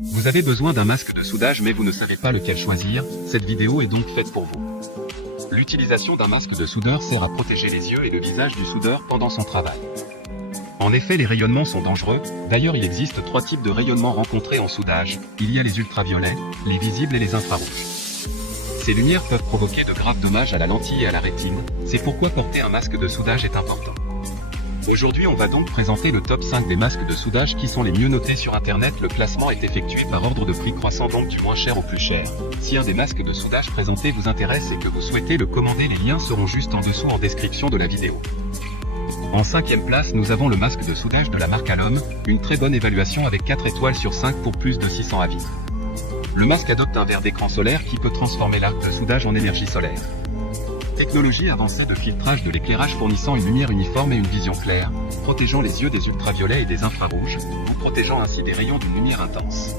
Vous avez besoin d'un masque de soudage mais vous ne savez pas lequel choisir, cette vidéo est donc faite pour vous. L'utilisation d'un masque de soudeur sert à protéger les yeux et le visage du soudeur pendant son travail. En effet, les rayonnements sont dangereux, d'ailleurs il existe 3 types de rayonnements rencontrés en soudage, il y a les ultraviolets, les visibles et les infrarouges. Ces lumières peuvent provoquer de graves dommages à la lentille et à la rétine, c'est pourquoi porter un masque de soudage est important. Aujourd'hui on va donc présenter le top 5 des masques de soudage qui sont les mieux notés sur internet. Le classement est effectué par ordre de prix croissant, donc du moins cher au plus cher. Si un des masques de soudage présentés vous intéresse et que vous souhaitez le commander, les liens seront juste en dessous en description de la vidéo. En 5e place, nous avons le masque de soudage de la marque Alom, une très bonne évaluation avec 4 étoiles sur 5 pour plus de 600 avis. Le masque adopte un verre d'écran solaire qui peut transformer l'arc de soudage en énergie solaire. Technologie avancée de filtrage de l'éclairage fournissant une lumière uniforme et une vision claire, protégeant les yeux des ultraviolets et des infrarouges, vous protégeant ainsi des rayons d'une lumière intense.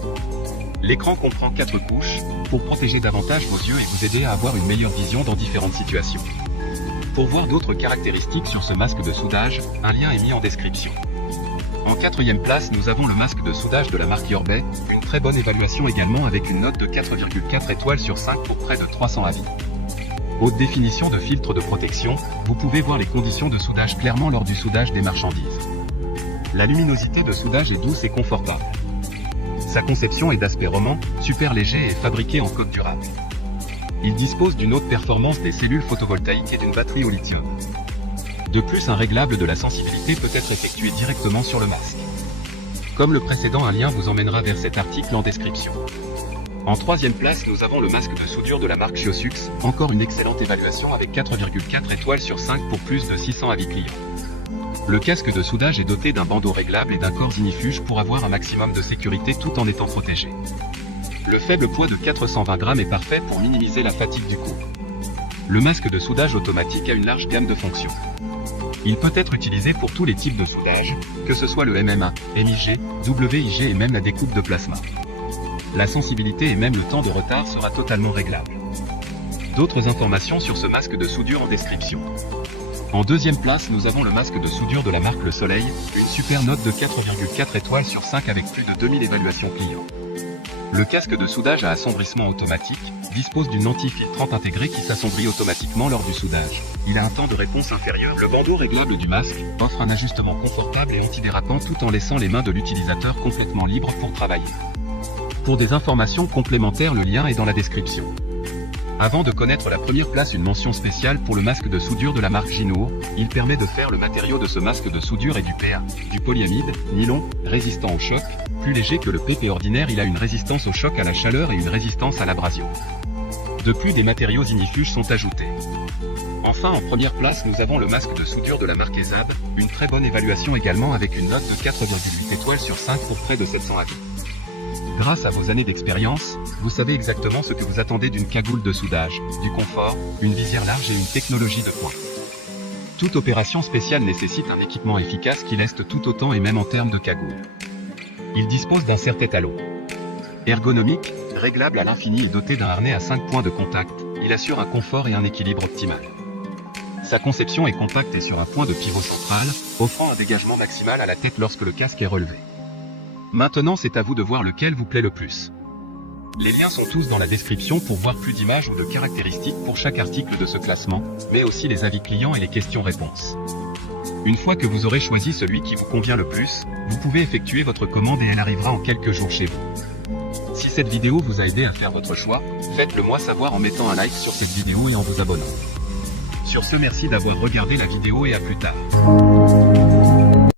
L'écran comprend 4 couches, pour protéger davantage vos yeux et vous aider à avoir une meilleure vision dans différentes situations. Pour voir d'autres caractéristiques sur ce masque de soudage, un lien est mis en description. En 4e place, nous avons le masque de soudage de la marque Yorbay, une très bonne évaluation également avec une note de 4,4 étoiles sur 5 pour près de 300 avis. Haute définition de filtre de protection, vous pouvez voir les conditions de soudage clairement lors du soudage des marchandises. La luminosité de soudage est douce et confortable. Sa conception est d'aspect roman, super léger et fabriqué en coque durable. Il dispose d'une haute performance des cellules photovoltaïques et d'une batterie au lithium. De plus, un réglable de la sensibilité peut être effectué directement sur le masque. Comme le précédent, un lien vous emmènera vers cet article en description. En 3e place, nous avons le masque de soudure de la marque Chiosux, encore une excellente évaluation avec 4,4 étoiles sur 5 pour plus de 600 avis clients. Le casque de soudage est doté d'un bandeau réglable et d'un corps ignifuge pour avoir un maximum de sécurité tout en étant protégé. Le faible poids de 420 grammes est parfait pour minimiser la fatigue du cou. Le masque de soudage automatique a une large gamme de fonctions. Il peut être utilisé pour tous les types de soudage, que ce soit le MMA, MIG, WIG et même la découpe de plasma. La sensibilité et même le temps de retard sera totalement réglable. D'autres informations sur ce masque de soudure en description. En 2e place, nous avons le masque de soudure de la marque Le Soleil, une super note de 4,4 étoiles sur 5 avec plus de 2000 évaluations clients. Le casque de soudage à assombrissement automatique dispose d'une lentille filtrante intégrée qui s'assombrit automatiquement lors du soudage. Il a un temps de réponse inférieur. Le bandeau réglable du masque offre un ajustement confortable et antidérapant tout en laissant les mains de l'utilisateur complètement libres pour travailler. Pour des informations complémentaires, le lien est dans la description. Avant de connaître la première place, une mention spéciale pour le masque de soudure de la marque Ginour. Il permet de faire le matériau de ce masque de soudure est du PA, du polyamide, nylon, résistant au choc. Plus léger que le PP ordinaire, il a une résistance au choc, à la chaleur et une résistance à l'abrasion. Depuis, des matériaux ignifuges sont ajoutés. Enfin, en première place, nous avons le masque de soudure de la marque Ezab, une très bonne évaluation également avec une note de 4,8 étoiles sur 5 pour près de 700 avis. Grâce à vos années d'expérience, vous savez exactement ce que vous attendez d'une cagoule de soudage, du confort, une visière large et une technologie de pointe. Toute opération spéciale nécessite un équipement efficace qui leste tout autant et même en termes de cagoule. Il dispose d'un serre-tête à l'eau. Ergonomique, réglable à l'infini et doté d'un harnais à 5 points de contact, il assure un confort et un équilibre optimal. Sa conception est compacte et sur un point de pivot central, offrant un dégagement maximal à la tête lorsque le casque est relevé. Maintenant, c'est à vous de voir lequel vous plaît le plus. Les liens sont tous dans la description pour voir plus d'images ou de caractéristiques pour chaque article de ce classement, mais aussi les avis clients et les questions-réponses. Une fois que vous aurez choisi celui qui vous convient le plus, vous pouvez effectuer votre commande et elle arrivera en quelques jours chez vous. Si cette vidéo vous a aidé à faire votre choix, faites-le moi savoir en mettant un like sur cette vidéo et en vous abonnant. Sur ce, merci d'avoir regardé la vidéo et à plus tard.